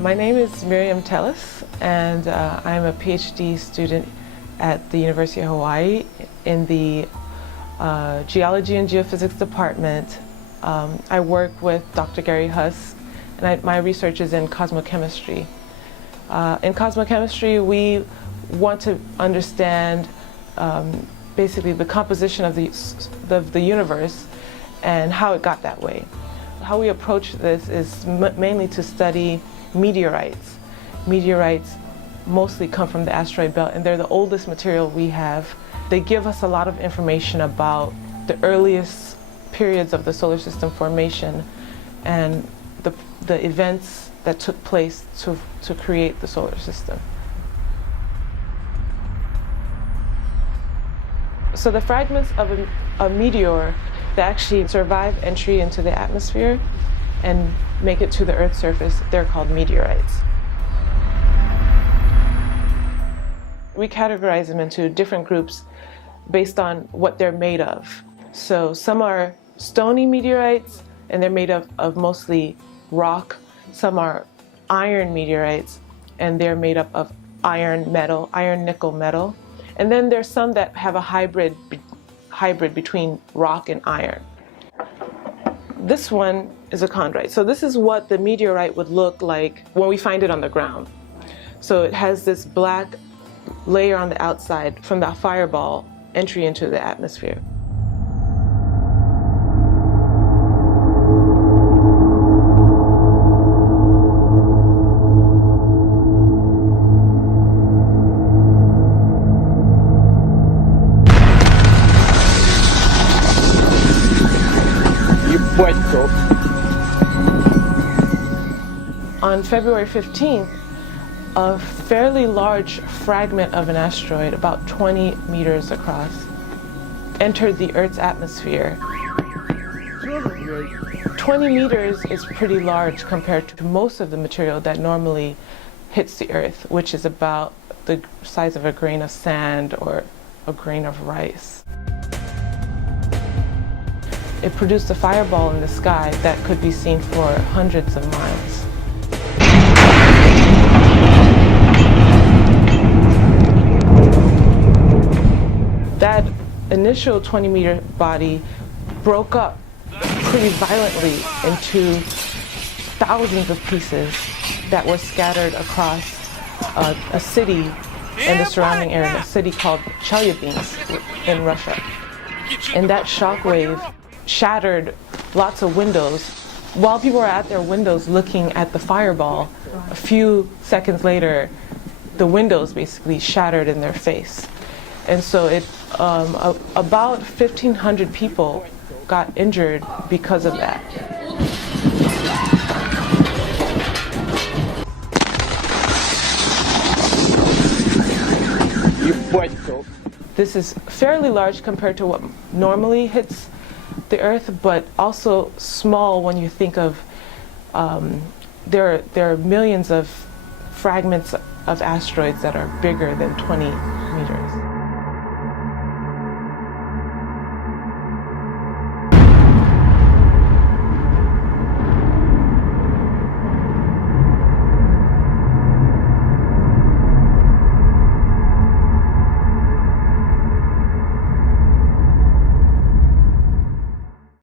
My name is Myriam Telus, and I'm a PhD student at the University of Hawaii in the Geology and Geophysics department. I work with Dr. Gary Huss, and my research is in cosmochemistry. In cosmochemistry, we want to understand basically the composition of the universe and how it got that way. How we approach this is mainly to study meteorites. Meteorites mostly come from the asteroid belt, and they're the oldest material we have. They give us a lot of information about the earliest periods of the solar system formation and the events that took place to create the solar system. So the fragments of a meteor that actually survive entry into the atmosphere and make it to the Earth's surface, they're called meteorites. We categorize them into different groups based on what they're made of. So some are stony meteorites, and they're made of mostly rock. Some are iron meteorites, and they're made up of iron nickel metal. And then there's some that have a hybrid between rock and iron. This one is a chondrite. So this is what the meteorite would look like when we find it on the ground. So it has this black layer on the outside from that fireball entry into the atmosphere. On February 15th, a fairly large fragment of an asteroid, about 20 meters across, entered the Earth's atmosphere. 20 meters is pretty large compared to most of the material that normally hits the Earth, which is about the size of a grain of sand or a grain of rice. It produced a fireball in the sky that could be seen for hundreds of miles. That initial 20-meter body broke up pretty violently into thousands of pieces that were scattered across a city and the surrounding area, a city called Chelyabinsk in Russia. And that shock wave shattered lots of windows. While people were at their windows looking at the fireball, a few seconds later, the windows basically shattered in their face. And so about 1,500 people got injured because of that. This is fairly large compared to what normally hits the Earth, but also small when you think of there are millions of fragments of asteroids that are bigger than 20 meters.